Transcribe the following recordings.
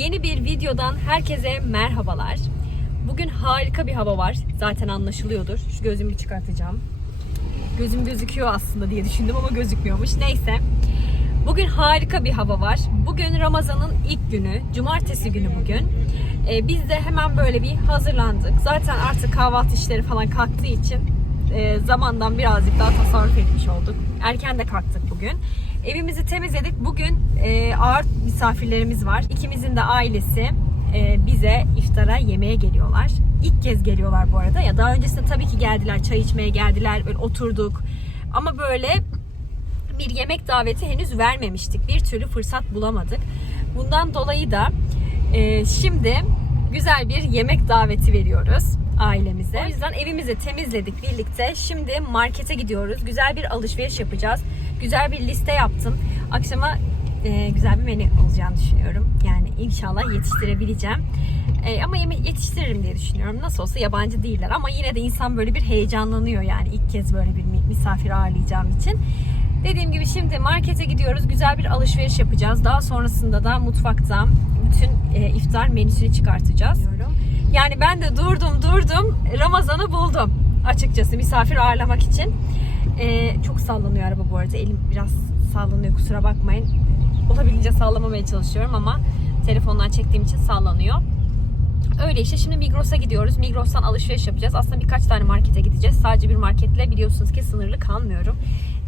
Yeni bir videodan herkese merhabalar. Bugün harika bir hava var. Zaten anlaşılıyordur. Şu gözümü çıkartacağım. Gözüm gözüküyor aslında diye düşündüm ama gözükmüyormuş. Neyse. Bugün harika bir hava var. Bugün Ramazan'ın ilk günü. Cumartesi günü bugün. Ee, biz de hemen böyle bir hazırlandık. Zaten artık kahvaltı işleri falan kalktığı için e, zamandan birazcık daha tasarruf etmiş olduk. Erken de kalktık bugün. Evimizi temizledik. Bugün e, ağır misafirlerimiz var. İkimizin de ailesi e, bize iftara yemeğe geliyorlar. İlk kez geliyorlar bu arada. Ya daha öncesinde tabii ki geldiler, çay içmeye geldiler, böyle oturduk. Ama böyle bir yemek daveti henüz vermemiştik. Bir türlü fırsat bulamadık. Bundan dolayı da e, şimdi güzel bir yemek daveti veriyoruz ailemize. O yüzden evimizi temizledik birlikte. Şimdi markete gidiyoruz. Güzel bir alışveriş yapacağız. Güzel bir liste yaptım. Akşama e, güzel bir menü olacağını düşünüyorum. Yani inşallah yetiştirebileceğim. E, ama yetiştiririm diye düşünüyorum. Nasıl olsa yabancı değiller ama yine de insan böyle bir heyecanlanıyor yani ilk kez böyle bir mi- misafir ağırlayacağım için. Dediğim gibi şimdi markete gidiyoruz. Güzel bir alışveriş yapacağız. Daha sonrasında da mutfakta bütün e, iftar menüsünü çıkartacağız. Yani ben de durdum durdum Ramazan'ı buldum açıkçası misafir ağırlamak için. E, çok sallanıyor araba bu arada. Elim biraz sallanıyor kusura bakmayın. Olabildiğince sallamamaya çalışıyorum ama telefondan çektiğim için sallanıyor. Öyle işte şimdi Migros'a gidiyoruz. Migros'tan alışveriş yapacağız. Aslında birkaç tane markete gideceğiz. Sadece bir marketle biliyorsunuz ki sınırlı kalmıyorum.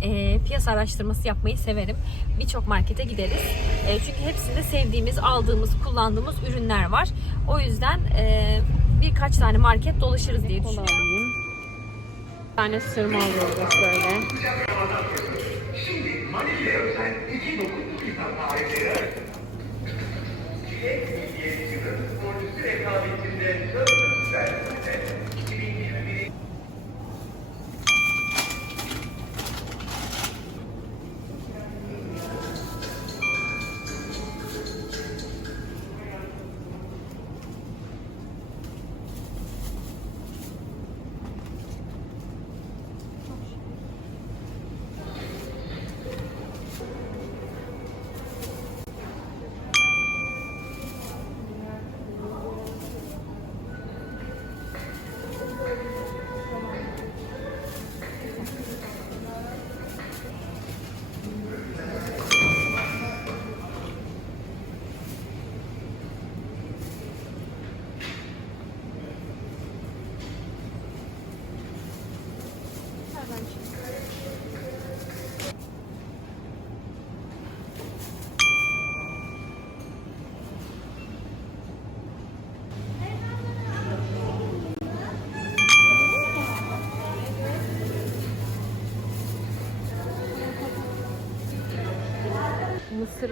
Ee, piyasa araştırması yapmayı severim. Birçok markete gideriz. Ee, çünkü hepsinde sevdiğimiz, aldığımız, kullandığımız ürünler var. O yüzden e, birkaç tane market dolaşırız diye düşünüyorum. Bir tane sırma alıyoruz böyle. Şimdi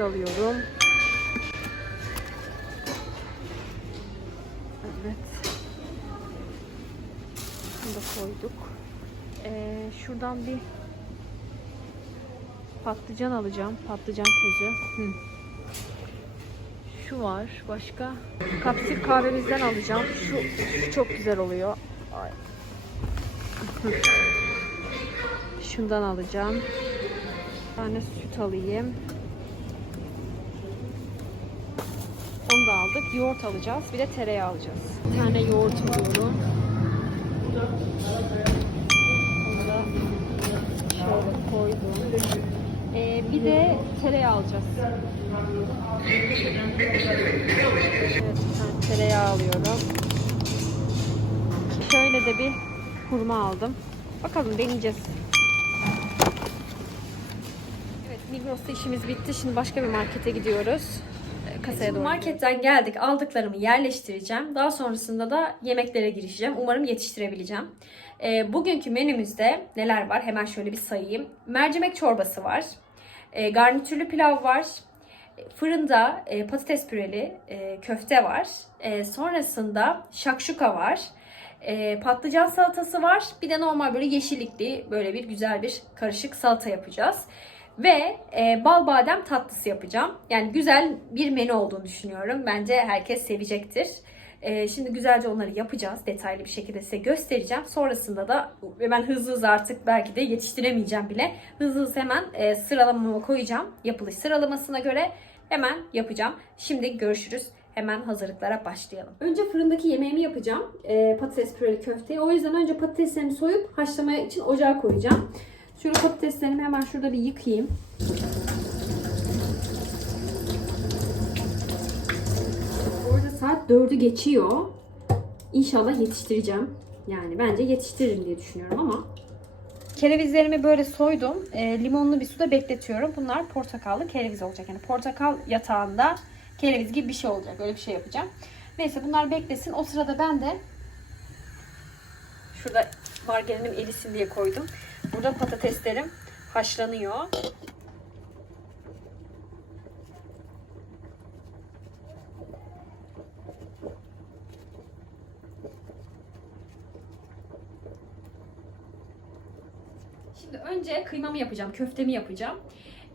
alıyorum. Evet. Bunu da koyduk. Ee, şuradan bir patlıcan alacağım. Patlıcan közü. Hı. Şu var. Başka? Kapsül kahvemizden alacağım. Şu, şu çok güzel oluyor. Ay. Şundan alacağım. Bir tane süt alayım. Aldık. Yoğurt alacağız. Bir de tereyağı alacağız. Bir tane yoğurt da şöyle koydum. Ee, bir de tereyağı alacağız. Evet, bir tane tereyağı alıyorum. Şöyle de bir hurma aldım. Bakalım deneyeceğiz. Evet Migros'ta işimiz bitti. Şimdi başka bir markete gidiyoruz. Kasaya doğru. Marketten geldik. Aldıklarımı yerleştireceğim. Daha sonrasında da yemeklere girişeceğim. Umarım yetiştirebileceğim. Ee, bugünkü menümüzde neler var? Hemen şöyle bir sayayım. Mercimek çorbası var. Ee, garnitürlü pilav var. Fırında e, patates püreli e, köfte var. E, sonrasında şakşuka var. E, patlıcan salatası var. Bir de normal böyle yeşillikli böyle bir güzel bir karışık salata yapacağız. Ve e, bal badem tatlısı yapacağım. Yani güzel bir menü olduğunu düşünüyorum. Bence herkes sevecektir. E, şimdi güzelce onları yapacağız. Detaylı bir şekilde size göstereceğim. Sonrasında da ben hızlı hızlı artık belki de yetiştiremeyeceğim bile. Hızlı hızlı hemen e, sıralamama koyacağım. Yapılış sıralamasına göre hemen yapacağım. Şimdi görüşürüz. Hemen hazırlıklara başlayalım. Önce fırındaki yemeğimi yapacağım. Ee, patates püreli köfteyi. O yüzden önce patateslerimi soyup haşlamaya için ocağa koyacağım. Şöyle patateslerimi hemen şurada bir yıkayayım. Bu arada saat 4'ü geçiyor. İnşallah yetiştireceğim. Yani bence yetiştiririm diye düşünüyorum ama. Kerevizlerimi böyle soydum. E, limonlu bir suda bekletiyorum. Bunlar portakallı kereviz olacak. Yani portakal yatağında kereviz gibi bir şey olacak. Öyle bir şey yapacağım. Neyse bunlar beklesin. O sırada ben de şurada margarinim erisin diye koydum. Burada patateslerim haşlanıyor. Şimdi önce kıymamı yapacağım, köftemi yapacağım.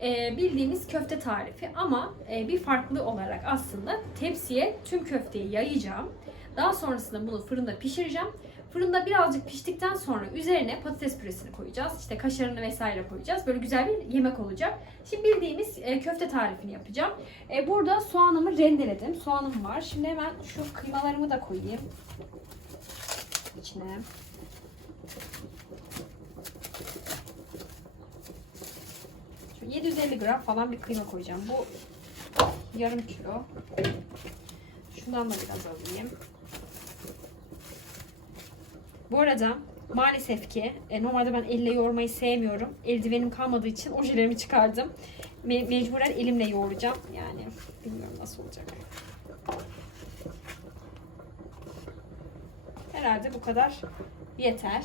Ee, bildiğimiz köfte tarifi ama e, bir farklı olarak aslında tepsiye tüm köfteyi yayacağım. Daha sonrasında bunu fırında pişireceğim. Fırında birazcık piştikten sonra üzerine patates püresini koyacağız. İşte kaşarını vesaire koyacağız. Böyle güzel bir yemek olacak. Şimdi bildiğimiz e, köfte tarifini yapacağım. E, burada soğanımı rendeledim. Soğanım var. Şimdi hemen şu kıymalarımı da koyayım. içine. Şu 750 gram falan bir kıyma koyacağım. Bu yarım kilo. Şundan da biraz alayım. Bu arada maalesef ki e, normalde ben elle yoğurmayı sevmiyorum. Eldivenim kalmadığı için ojelerimi çıkardım. Me- mecburen elimle yoğuracağım. Yani bilmiyorum nasıl olacak. Herhalde bu kadar yeter.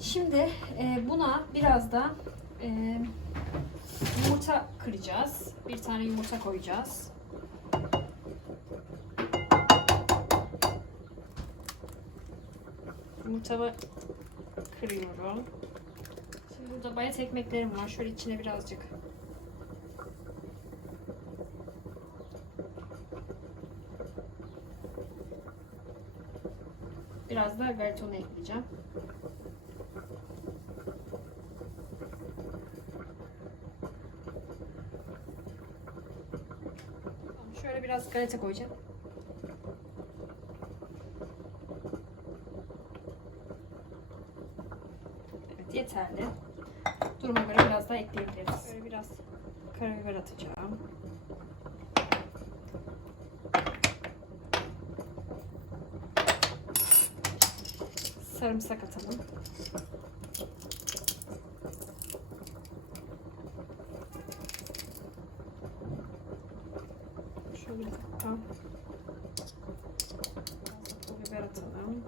Şimdi e, buna biraz da e, yumurta kıracağız. Bir tane yumurta koyacağız. Yumurtamı kırıyorum. Şimdi burada bayat ekmeklerim var. Şöyle içine birazcık Biraz da unu ekleyeceğim. Şöyle biraz galeta koyacağım. Evet yeterli. Duruma göre biraz daha ekleyebiliriz. Böyle biraz karabiber atacağım. Sarımsak atalım. Şöyle bir dakika. Pul biber atalım.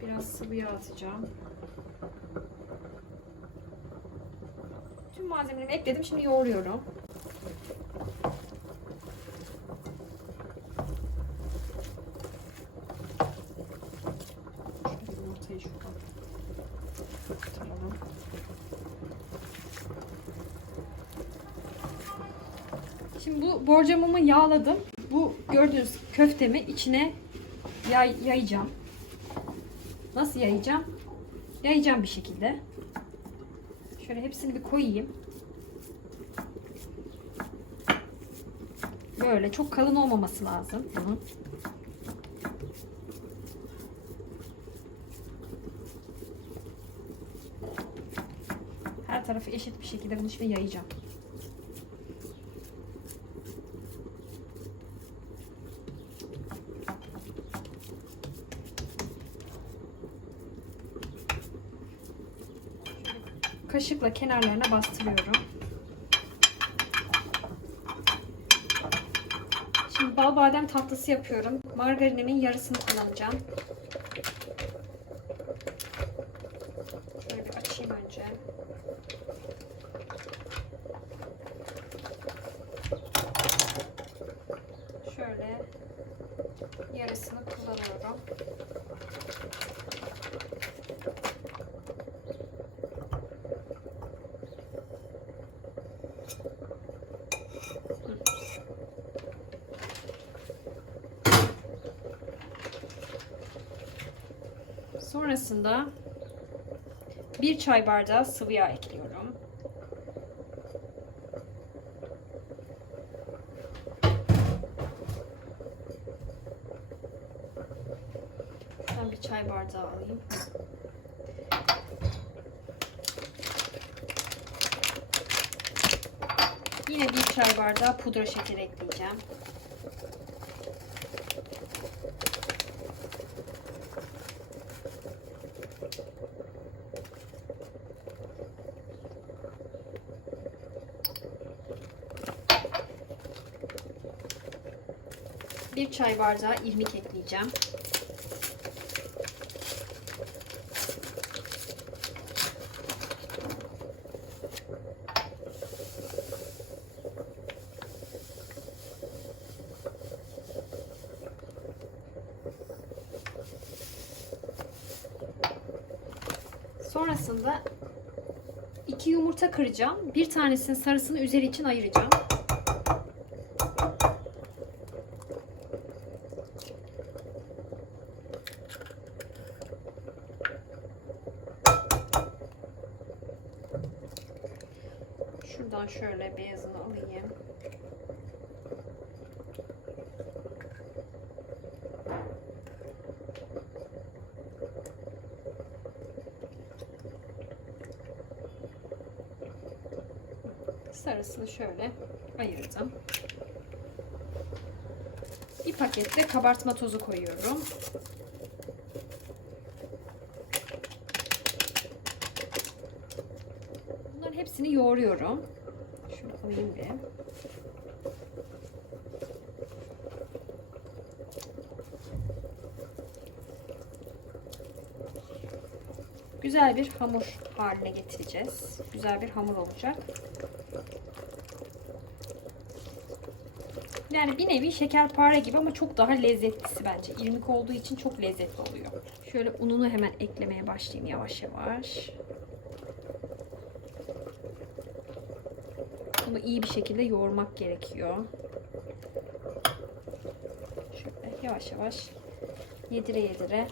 Biraz sıvı yağ atacağım. Tüm malzemelerimi ekledim. Şimdi yoğuruyorum. Şimdi bu borcamımı yağladım. Bu gördüğünüz köftemi içine yay, yayacağım. Nasıl yayacağım? Yayacağım bir şekilde. Şöyle hepsini bir koyayım. Böyle çok kalın olmaması lazım bunun. Her tarafı eşit bir şekilde bunun içine yayacağım. Kaşıkla kenarlarına bastırıyorum. Şimdi bal badem tatlısı yapıyorum. Margarinimin yarısını kullanacağım. Şöyle bir açayım önce. Şöyle yarısını kullanıyorum. Sonrasında Bir çay bardağı sıvı yağ ekliyorum. Ben bir çay bardağı alayım. Yine bir çay bardağı pudra şeker ekleyeceğim. Bir çay bardağı irmik ekleyeceğim. Sonrasında iki yumurta kıracağım. Bir tanesinin sarısını üzeri için ayıracağım. Şuradan şöyle beyazını alayım. Sarısını şöyle ayırdım. Bir pakette kabartma tozu koyuyorum. Bunların hepsini yoğuruyorum. Şunu alayım bir. Güzel bir hamur haline getireceğiz. Güzel bir hamur olacak. Yani bir nevi şekerpare gibi ama çok daha lezzetlisi bence. İrmik olduğu için çok lezzetli oluyor. Şöyle ununu hemen eklemeye başlayayım yavaş yavaş. Bunu iyi bir şekilde yoğurmak gerekiyor. Şöyle yavaş yavaş yedire yedire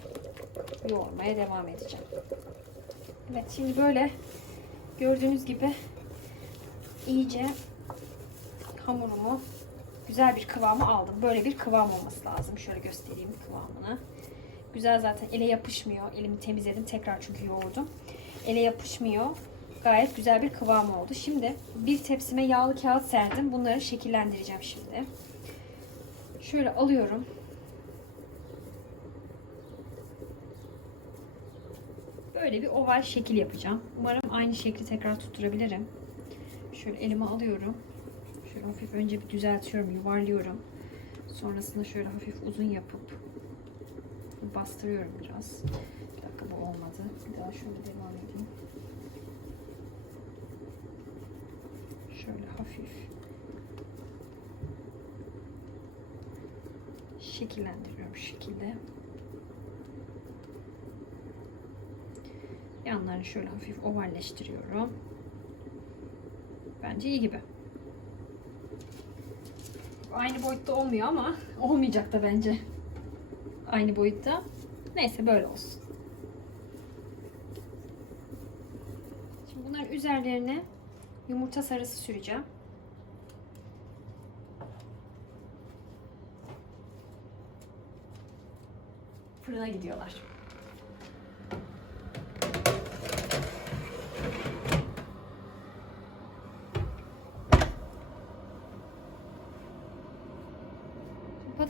yoğurmaya devam edeceğim. Evet şimdi böyle gördüğünüz gibi iyice hamurumu güzel bir kıvamı aldım. Böyle bir kıvam olması lazım. Şöyle göstereyim kıvamını. Güzel zaten ele yapışmıyor. Elimi temizledim tekrar çünkü yoğurdum. Ele yapışmıyor. Gayet güzel bir kıvam oldu. Şimdi bir tepsime yağlı kağıt serdim. Bunları şekillendireceğim şimdi. Şöyle alıyorum. Böyle bir oval şekil yapacağım. Umarım aynı şekli tekrar tutturabilirim. Şöyle elime alıyorum. Şöyle hafif önce bir düzeltiyorum, yuvarlıyorum. Sonrasında şöyle hafif uzun yapıp bastırıyorum biraz. Bir dakika bu olmadı. Bir daha şöyle devam edeyim. Şöyle hafif şekillendiriyorum şu şekilde. Yanlarını şöyle hafif ovalleştiriyorum. Bence iyi gibi. Aynı boyutta olmuyor ama olmayacak da bence. Aynı boyutta. Neyse böyle olsun. Şimdi bunların üzerlerine yumurta sarısı süreceğim. Fırına gidiyorlar.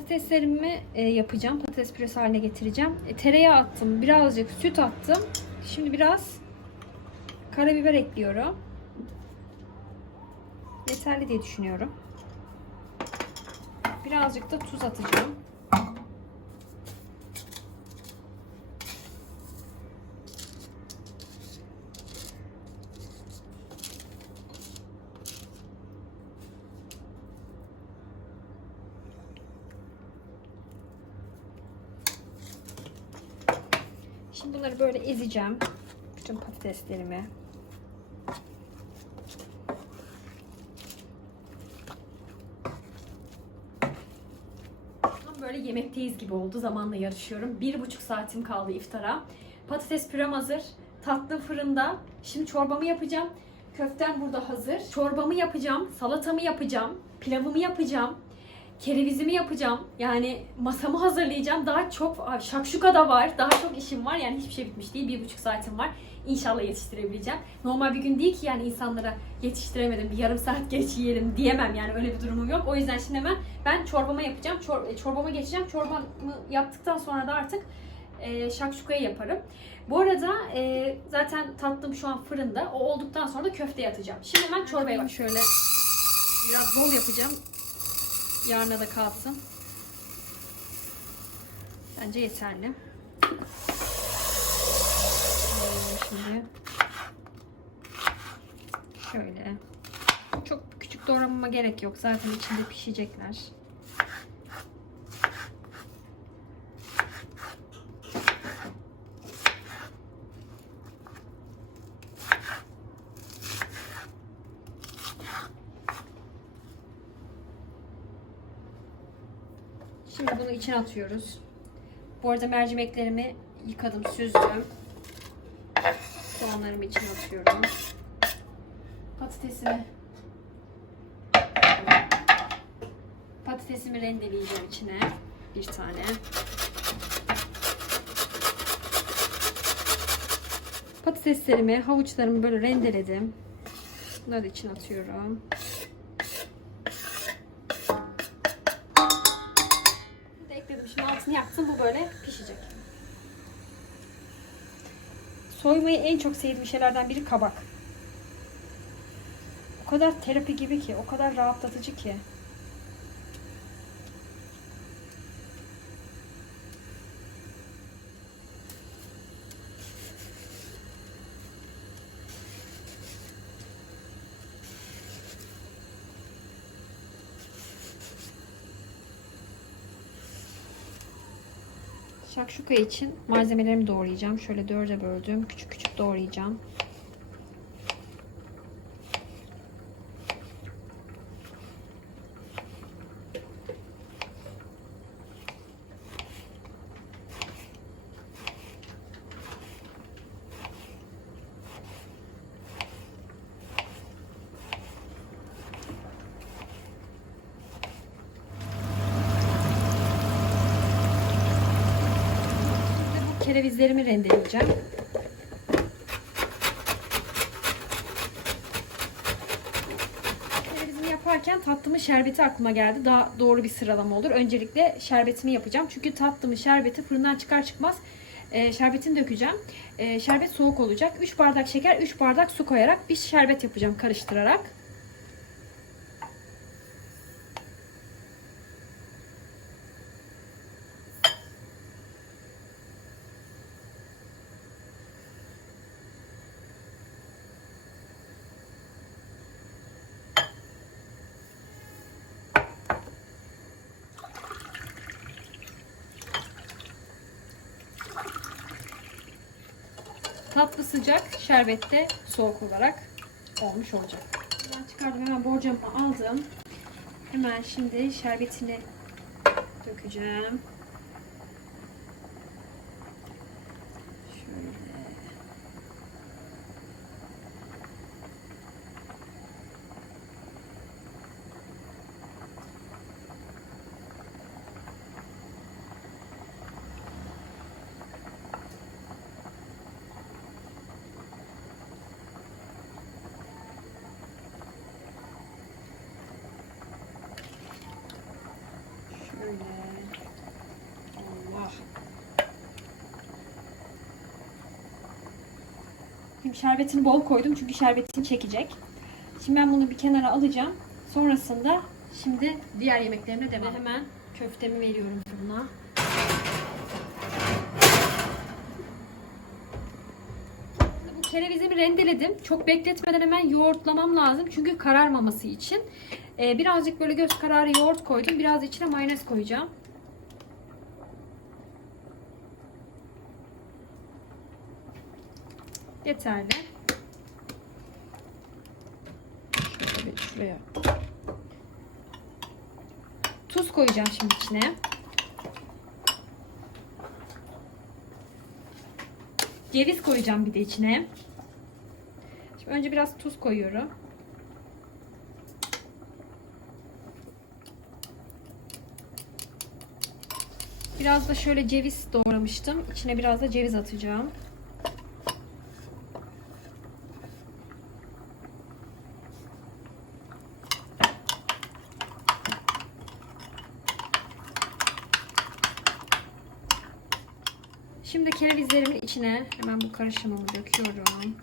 Patateslerimi e, yapacağım. Patates püresi haline getireceğim. E, tereyağı attım. Birazcık süt attım. Şimdi biraz karabiber ekliyorum. Yeterli diye düşünüyorum. Birazcık da tuz atacağım. Şimdi ezeceğim. Bütün patateslerimi. Tam böyle yemekteyiz gibi oldu. Zamanla yarışıyorum. Bir buçuk saatim kaldı iftara. Patates pürem hazır. tatlı fırında. Şimdi çorbamı yapacağım. Köftem burada hazır. Çorbamı yapacağım, salatamı yapacağım, pilavımı yapacağım, kerevizimi yapacağım. Yani masamı hazırlayacağım. Daha çok şakşuka da var. Daha çok işim var. Yani hiçbir şey bitmiş değil. Bir buçuk saatim var. İnşallah yetiştirebileceğim. Normal bir gün değil ki yani insanlara yetiştiremedim. Bir yarım saat geç yiyelim diyemem yani öyle bir durumum yok. O yüzden şimdi hemen ben çorbama yapacağım. Çor- çorbama geçeceğim. Çorbamı yaptıktan sonra da artık e, şakşukayı yaparım. Bu arada e, zaten tatlım şu an fırında. O olduktan sonra da köfteye atacağım. Şimdi hemen çorbaya bak. Şöyle biraz bol yapacağım. Yarına da kalsın. Bence yeterli. Şimdi şöyle çok küçük doğramama gerek yok. Zaten içinde pişecekler. Şimdi bunu içine atıyoruz. Bu arada mercimeklerimi yıkadım, süzdüm. Soğanlarımı içine atıyorum. Patatesimi patatesimi rendeleyeceğim içine bir tane. Patateslerimi, havuçlarımı böyle rendeledim. Bunları içine atıyorum. Soymayı en çok sevdiğim şeylerden biri kabak. O kadar terapi gibi ki, o kadar rahatlatıcı ki. Şakşuka için malzemelerimi doğrayacağım. Şöyle dörde böldüm. Küçük küçük doğrayacağım. Şimdi bu kerevizlerimi rendeleyeceğim. Kerevizimi yaparken tatlımın şerbeti aklıma geldi. Daha doğru bir sıralama olur. Öncelikle şerbetimi yapacağım. Çünkü tatlımın şerbeti fırından çıkar çıkmaz e, şerbetini dökeceğim. E, şerbet soğuk olacak. 3 bardak şeker, 3 bardak su koyarak bir şerbet yapacağım karıştırarak. Tatlı sıcak, şerbette soğuk olarak olmuş olacak. Ben çıkardım hemen borcamı aldım. Hemen şimdi şerbetini dökeceğim. Şöyle. Şöyle. Allah. Şimdi şerbetini bol koydum çünkü şerbetini çekecek. Şimdi ben bunu bir kenara alacağım. Sonrasında şimdi diğer yemeklerime devam. Hemen köftemi veriyorum fırına. Bu kerevizimi rendeledim. Çok bekletmeden hemen yoğurtlamam lazım. Çünkü kararmaması için. Ee, birazcık böyle göz kararı yoğurt koydum. Biraz içine mayonez koyacağım. Yeterli. Şöyle bir şuraya. Tuz koyacağım şimdi içine. Ceviz koyacağım bir de içine. Şimdi önce biraz tuz koyuyorum. Biraz da şöyle ceviz doğramıştım. İçine biraz da ceviz atacağım. Şimdi kerevizlerimin içine hemen bu karışımımı döküyorum.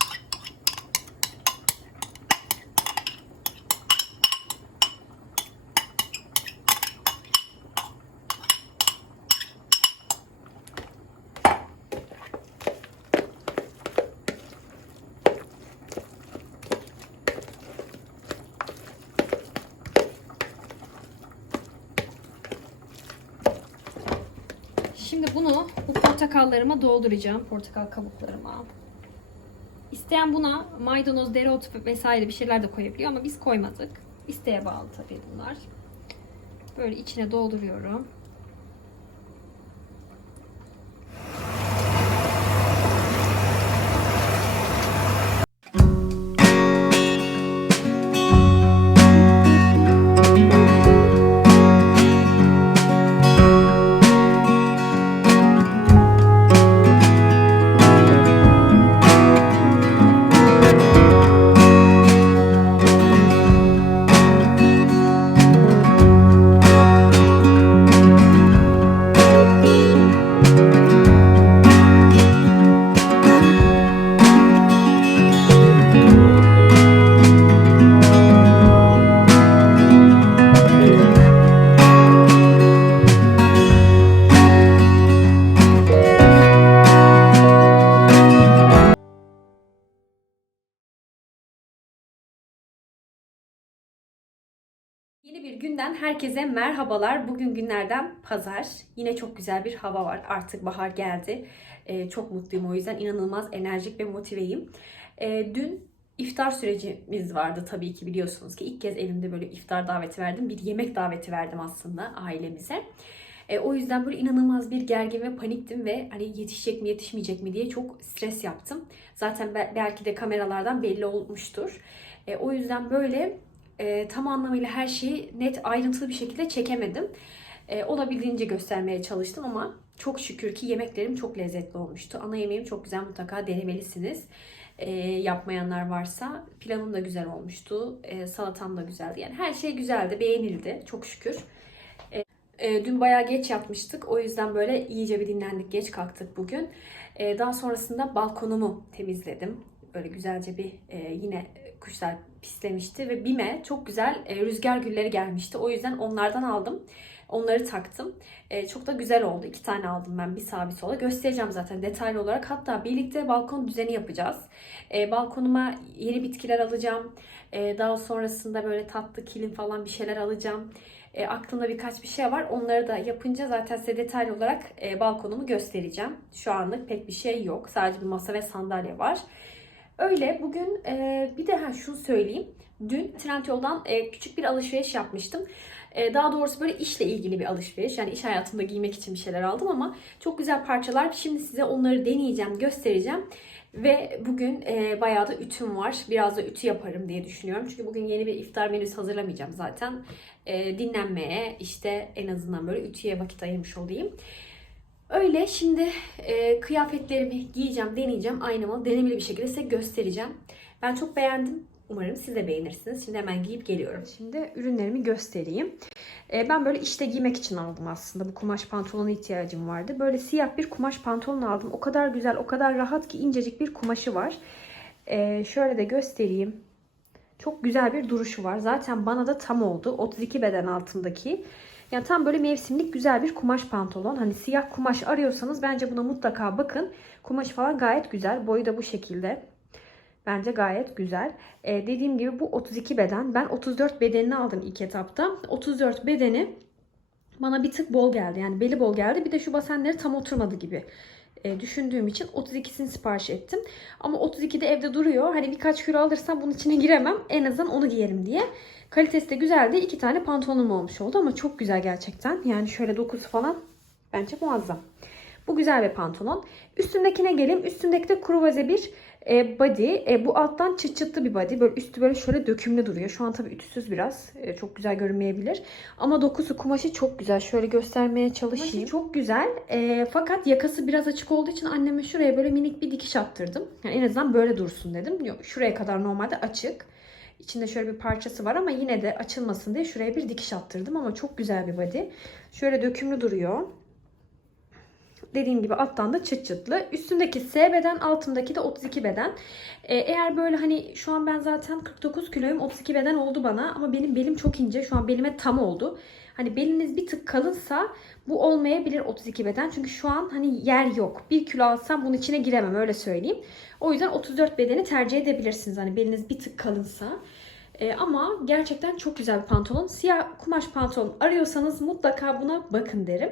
Şimdi bunu bu portakallarıma dolduracağım. Portakal kabuklarıma. İsteyen buna maydanoz, dereotu vesaire bir şeyler de koyabiliyor ama biz koymadık. İsteğe bağlı tabii bunlar. Böyle içine dolduruyorum. Günden herkese merhabalar. Bugün günlerden pazar. Yine çok güzel bir hava var. Artık bahar geldi. Ee, çok mutluyum o yüzden. inanılmaz enerjik ve motiveyim. Ee, dün iftar sürecimiz vardı tabii ki biliyorsunuz ki. ilk kez elimde böyle iftar daveti verdim. Bir yemek daveti verdim aslında ailemize. E, o yüzden böyle inanılmaz bir gergin ve paniktim ve hani yetişecek mi yetişmeyecek mi diye çok stres yaptım. Zaten be- belki de kameralardan belli olmuştur. E, o yüzden böyle e, tam anlamıyla her şeyi net ayrıntılı bir şekilde çekemedim. E, olabildiğince göstermeye çalıştım ama çok şükür ki yemeklerim çok lezzetli olmuştu. Ana yemeğim çok güzel mutlaka denemelisiniz. E, yapmayanlar varsa pilavım da güzel olmuştu. E, salatam da güzeldi. Yani her şey güzeldi, beğenildi çok şükür. E, dün bayağı geç yatmıştık. O yüzden böyle iyice bir dinlendik. Geç kalktık bugün. E, daha sonrasında balkonumu temizledim. Böyle güzelce bir e, yine kuşlar pislemişti ve bime çok güzel e, rüzgar gülleri gelmişti. O yüzden onlardan aldım. Onları taktım. E, çok da güzel oldu. İki tane aldım ben bir sağa bir sola. Göstereceğim zaten detaylı olarak. Hatta birlikte balkon düzeni yapacağız. E, balkonuma yeni bitkiler alacağım. E, daha sonrasında böyle tatlı kilim falan bir şeyler alacağım. E, aklımda birkaç bir şey var. Onları da yapınca zaten size detaylı olarak e, balkonumu göstereceğim. Şu anlık pek bir şey yok. Sadece bir masa ve sandalye var. Öyle bugün e, bir de ha, şunu söyleyeyim. Dün Trendyol'dan e, küçük bir alışveriş yapmıştım. E, daha doğrusu böyle işle ilgili bir alışveriş. Yani iş hayatımda giymek için bir şeyler aldım ama çok güzel parçalar. Şimdi size onları deneyeceğim, göstereceğim. Ve bugün e, bayağı da ütüm var. Biraz da ütü yaparım diye düşünüyorum. Çünkü bugün yeni bir iftar menüsü hazırlamayacağım zaten. E, dinlenmeye işte en azından böyle ütüye vakit ayırmış olayım. Öyle şimdi e, kıyafetlerimi giyeceğim, deneyeceğim. Aynamı denemeli bir şekilde size göstereceğim. Ben çok beğendim. Umarım siz de beğenirsiniz. Şimdi hemen giyip geliyorum. Şimdi ürünlerimi göstereyim. E, ben böyle işte giymek için aldım aslında. Bu kumaş pantolona ihtiyacım vardı. Böyle siyah bir kumaş pantolon aldım. O kadar güzel, o kadar rahat ki incecik bir kumaşı var. E, şöyle de göstereyim. Çok güzel bir duruşu var. Zaten bana da tam oldu. 32 beden altındaki. Yani tam böyle mevsimlik güzel bir kumaş pantolon. Hani siyah kumaş arıyorsanız bence buna mutlaka bakın. Kumaş falan gayet güzel. Boyu da bu şekilde. Bence gayet güzel. Ee, dediğim gibi bu 32 beden. Ben 34 bedenini aldım ilk etapta. 34 bedeni bana bir tık bol geldi. Yani beli bol geldi. Bir de şu basenleri tam oturmadı gibi düşündüğüm için 32'sini sipariş ettim. Ama 32 de evde duruyor. Hani birkaç kilo alırsam bunun içine giremem. En azından onu giyerim diye. Kalitesi de güzeldi. İki tane pantolonum olmuş oldu ama çok güzel gerçekten. Yani şöyle dokusu falan bence muazzam. Bu güzel bir pantolon. Üstündekine geleyim. Üstündeki de kruvaze bir e, body. E, bu alttan çıt çıtlı bir body. Böyle üstü böyle şöyle dökümlü duruyor. Şu an tabii ütüsüz biraz. E, çok güzel görünmeyebilir. Ama dokusu kumaşı çok güzel. Şöyle göstermeye çalışayım. Kumaşı çok güzel. E, fakat yakası biraz açık olduğu için anneme şuraya böyle minik bir dikiş attırdım. Yani en azından böyle dursun dedim. Yok şuraya kadar normalde açık. İçinde şöyle bir parçası var ama yine de açılmasın diye şuraya bir dikiş attırdım ama çok güzel bir body. Şöyle dökümlü duruyor. Dediğim gibi alttan da çıt çıtlı. Üstündeki S beden, altındaki de 32 beden. Ee, eğer böyle hani şu an ben zaten 49 kiloyum, 32 beden oldu bana ama benim belim çok ince. Şu an belime tam oldu. Hani beliniz bir tık kalınsa bu olmayabilir 32 beden. Çünkü şu an hani yer yok. 1 kilo alsam bunun içine giremem öyle söyleyeyim. O yüzden 34 bedeni tercih edebilirsiniz. Hani beliniz bir tık kalınsa. Ee, ama gerçekten çok güzel bir pantolon. Siyah kumaş pantolon arıyorsanız mutlaka buna bakın derim.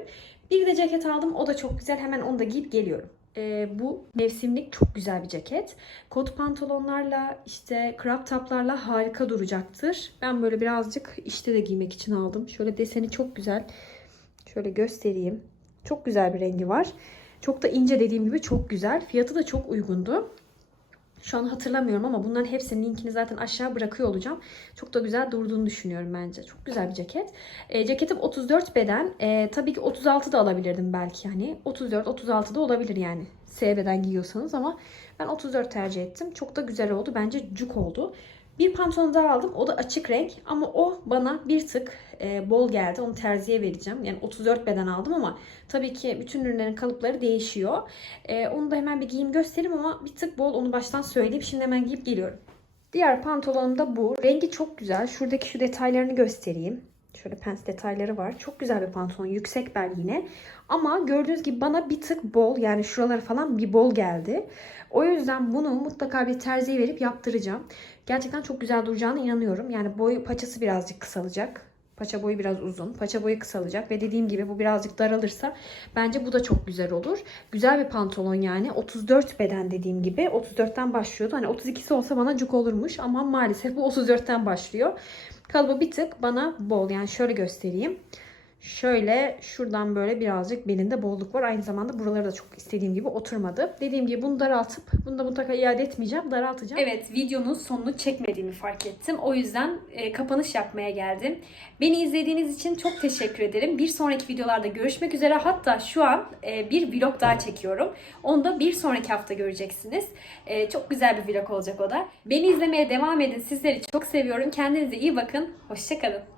Bir de ceket aldım. O da çok güzel. Hemen onu da giyip geliyorum. Ee, bu mevsimlik çok güzel bir ceket. Kot pantolonlarla işte crop toplarla harika duracaktır. Ben böyle birazcık işte de giymek için aldım. Şöyle deseni çok güzel. Şöyle göstereyim. Çok güzel bir rengi var. Çok da ince dediğim gibi çok güzel. Fiyatı da çok uygundu. Şu an hatırlamıyorum ama bunların hepsinin linkini zaten aşağı bırakıyor olacağım. Çok da güzel durduğunu düşünüyorum bence. Çok güzel bir ceket. E, ceketim 34 beden. E, tabii ki 36 da alabilirdim belki hani. 34, 36 da olabilir yani. S beden giyiyorsanız ama ben 34 tercih ettim. Çok da güzel oldu. Bence cuk oldu. Bir pantolon daha aldım. O da açık renk ama o bana bir tık e, bol geldi. Onu terziye vereceğim. Yani 34 beden aldım ama tabii ki bütün ürünlerin kalıpları değişiyor. E, onu da hemen bir giyim göstereyim ama bir tık bol onu baştan söyleyeyim. Şimdi hemen giyip geliyorum. Diğer pantolonum da bu. Rengi çok güzel. Şuradaki şu detaylarını göstereyim. Şöyle pens detayları var. Çok güzel bir pantolon. Yüksek bel yine. Ama gördüğünüz gibi bana bir tık bol yani şuraları falan bir bol geldi. O yüzden bunu mutlaka bir terziye verip yaptıracağım. Gerçekten çok güzel duracağına inanıyorum. Yani boyu paçası birazcık kısalacak. Paça boyu biraz uzun. Paça boyu kısalacak ve dediğim gibi bu birazcık daralırsa bence bu da çok güzel olur. Güzel bir pantolon yani. 34 beden dediğim gibi. 34'ten başlıyordu. Hani 32'si olsa bana cuk olurmuş ama maalesef bu 34'ten başlıyor. Kalıbı bir tık bana bol. Yani şöyle göstereyim. Şöyle şuradan böyle birazcık belinde bolluk var. Aynı zamanda buraları da çok istediğim gibi oturmadı. Dediğim gibi bunu daraltıp bunu da mutlaka iade etmeyeceğim. Daraltacağım. Evet videonun sonunu çekmediğimi fark ettim. O yüzden e, kapanış yapmaya geldim. Beni izlediğiniz için çok teşekkür ederim. Bir sonraki videolarda görüşmek üzere. Hatta şu an e, bir vlog daha çekiyorum. Onu da bir sonraki hafta göreceksiniz. E, çok güzel bir vlog olacak o da. Beni izlemeye devam edin. Sizleri çok seviyorum. Kendinize iyi bakın. Hoşçakalın.